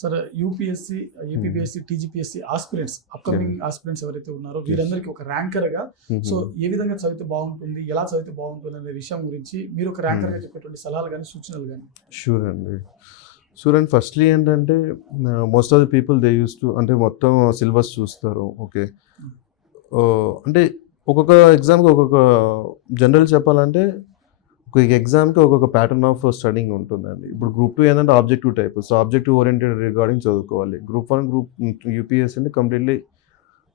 Sir UPSC, UPPSC, TGPSC aspirants, upcoming aspirants ఎవరైతే ఉన్నారో వీరందరికీ ఒక ర్యాంకర్ గా సో ఏ విధంగా చదివితే బాగుంటుంది, ఎలా చదివితే బాగుంటుంది అనే విషయం గురించి మీరు ఒక ర్యాంకర్ గా చెప్పేటువంటి సలహాలు కానీ సూచనలు కానీ. షూర్ అండి. అండ్ ఫస్ట్లీ ఏంటంటే most of the people they use to అంటే మొత్తం సిలబస్ చూస్తారు. ఓకే, అంటే ఒక్కొక్క ఎగ్జామ్కి ఒక్కొక్క జనరల్ చెప్పాలంటే ఒక్కొక్క ఎగ్జామ్కి ఒక్కొక్క ప్యాటర్న్ ఆఫ్ స్టడీయింగ్ ఉంటుందండి. ఇప్పుడు గ్రూప్ 2 ఏంటంటే objective type, so objective oriented regarding చదువుకోవాలి. గ్రూప్ 1, గ్రూప్ యూపీఎస్సీ అంటే కంప్లీట్లీ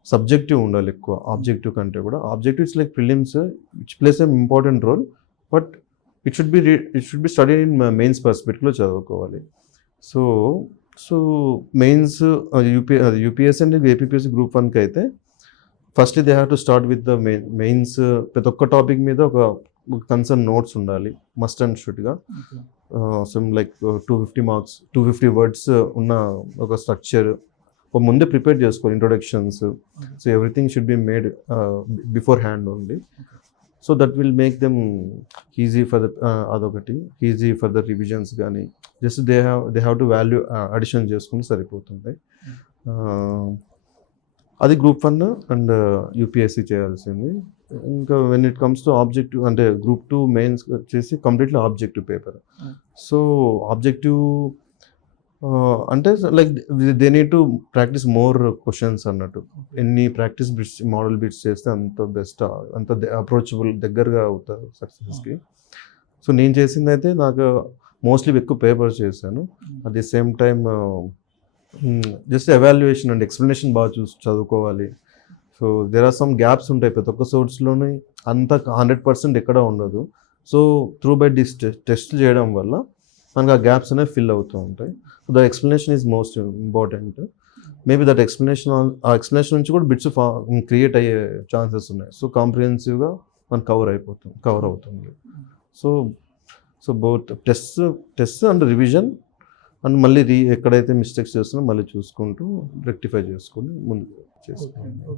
సబ్జెక్టివ్ ఉండాలి ఎక్కువ. ఆబ్జెక్టివ్ కంటే కూడా objective it's like prelims which place a important role, but it should be study in mains పర్స్పెక్టివ్లో చదువుకోవాలి. So mains UPSC and APPSC group 1కి అయితే firstly they have to start with the mains. ప్రతి ఒక్క topic మీద ఒక concern notes ఉండాలి must and షుడ్గా. సమ్ లైక్ 250 మార్క్స్, 250 వర్డ్స్ ఉన్న ఒక స్ట్రక్చర్ ముందే ప్రిపేర్ చేసుకోవాలి. Introductions, so everything should be made beforehand only. So that will make them easy for the అదొకటి ఈజీ ఫర్ ద రివిజన్స్. కానీ just they have to value addition చేసుకుంటే సరిపోతుంది. అది group 1 and UPSC చేయాల్సింది. ఇంకా when it comes to objective అంటే group 2 mains వచ్చేసి completely objective paper. So objective అంటే like they need to practice more questions అన్నట్టు. ఎన్ని ప్రాక్టీస్ బిట్స్, మోడల్ బిట్స్ చేస్తే అంత బెస్ట్, అంత అప్రోచబుల్ దగ్గరగా అవుతారు సక్సెస్కి. సో నేను చేసింది అయితే నాకు మోస్ట్లీ ఎక్కువ పేపర్స్ చేశాను. At the same time just evaluation and explanation బాగా చదువుకోవాలి. So there are some gaps ఉంటాయి ప్రతి ఒక్క సోర్స్లోనే, అంత 100% ఎక్కడ ఉండదు. So through by this test చేయడం వల్ల మనకు ఆ గ్యాప్స్ అనేవి ఫిల్ అవుతూ ఉంటాయి. So the explanation is most important. Maybe that ఆ ఎక్స్ప్లెనేషన్ నుంచి కూడా బిట్స్ క్రియేట్ అయ్యే ఛాన్సెస్ ఉన్నాయి. సో కాంప్రిహెన్సివ్గా మనకు కవర్ అవుతుంది. So both test and revision and మళ్ళీ ఎక్కడైతే మిస్టేక్స్ చేస్తున్నా మళ్ళీ చూసుకుంటూ రెక్టిఫై చేసుకుని ముందు చేసుకోవాలి.